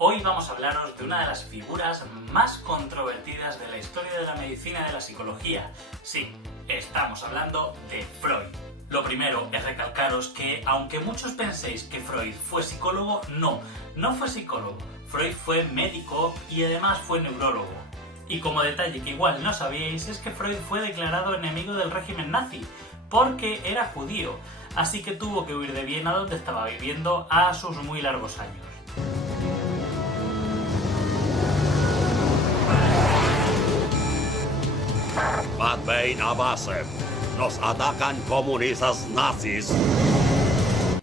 Hoy vamos a hablaros de una de las figuras más controvertidas de la historia de la medicina y de la psicología. Sí, estamos hablando de Freud. Lo primero es recalcaros que, aunque muchos penséis que Freud fue psicólogo, no fue psicólogo. Freud fue médico y además fue neurólogo. Y como detalle que igual no sabíais, es que Freud fue declarado enemigo del régimen nazi, porque era judío, así que tuvo que huir de Viena, donde estaba viviendo a sus muy largos años. Bad Bane Abasem. Nos atacan comunistas nazis.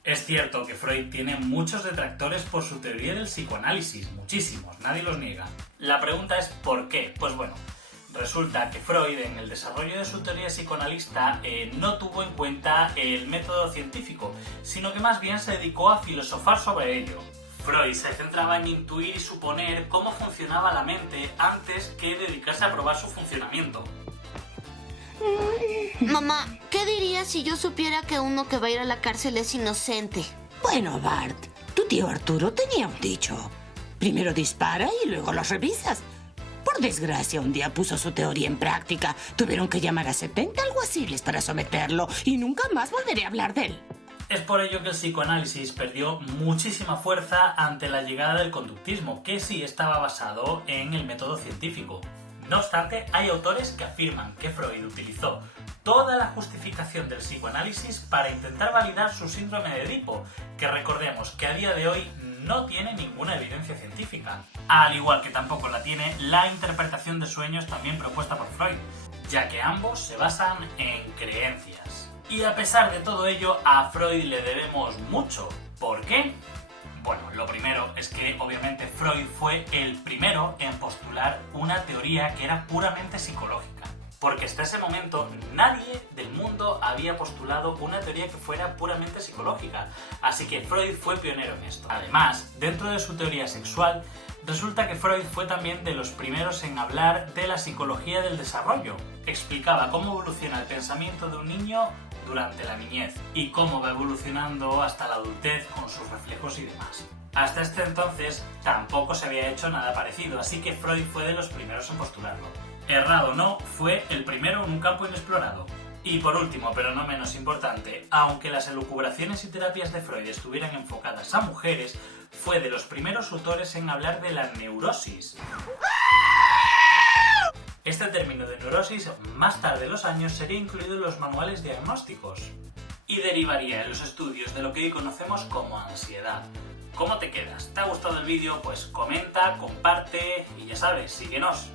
Es cierto que Freud tiene muchos detractores por su teoría del psicoanálisis, muchísimos, nadie los niega. La pregunta es ¿por qué? Pues bueno, resulta que Freud en el desarrollo de su teoría psicoanalista no tuvo en cuenta el método científico, sino que más bien se dedicó a filosofar sobre ello. Freud se centraba en intuir y suponer cómo funcionaba la mente antes que dedicarse a probar su funcionamiento. Mamá, ¿qué dirías si yo supiera que uno que va a ir a la cárcel es inocente? Bueno, Bart, tu tío Arturo tenía un dicho. Primero dispara y luego los revisas. Por desgracia, un día puso su teoría en práctica. Tuvieron que llamar a 70 alguaciles para someterlo y nunca más volveré a hablar de él. Es por ello que el psicoanálisis perdió muchísima fuerza ante la llegada del conductismo, que sí estaba basado en el método científico. No obstante, hay autores que afirman que Freud utilizó toda la justificación del psicoanálisis para intentar validar su síndrome de Edipo, que recordemos que a día de hoy no tiene ninguna evidencia científica, al igual que tampoco la tiene la interpretación de sueños también propuesta por Freud, ya que ambos se basan en creencias. Y a pesar de todo ello, a Freud le debemos mucho. ¿Por qué? Bueno, lo primero es que obviamente Freud fue el primero en postular una teoría que era puramente psicológica, porque hasta ese momento nadie del mundo había postulado una teoría que fuera puramente psicológica, así que Freud fue pionero en esto. Además, dentro de su teoría sexual, resulta que Freud fue también de los primeros en hablar de la psicología del desarrollo. Explicaba cómo evoluciona el pensamiento de un niño durante la niñez y cómo va evolucionando hasta la adultez con sus reflejos y demás. Hasta este entonces tampoco se había hecho nada parecido, así que Freud fue de los primeros en postularlo. Errado o no, fue el primero en un campo inexplorado. Y por último, pero no menos importante, aunque las elucubraciones y terapias de Freud estuvieran enfocadas a mujeres, fue de los primeros autores en hablar de la neurosis. Este término de neurosis, más tarde en los años, sería incluido en los manuales diagnósticos y derivaría en los estudios de lo que hoy conocemos como ansiedad. ¿Cómo te quedas? ¿Te ha gustado el vídeo? Pues comenta, comparte y ya sabes, síguenos.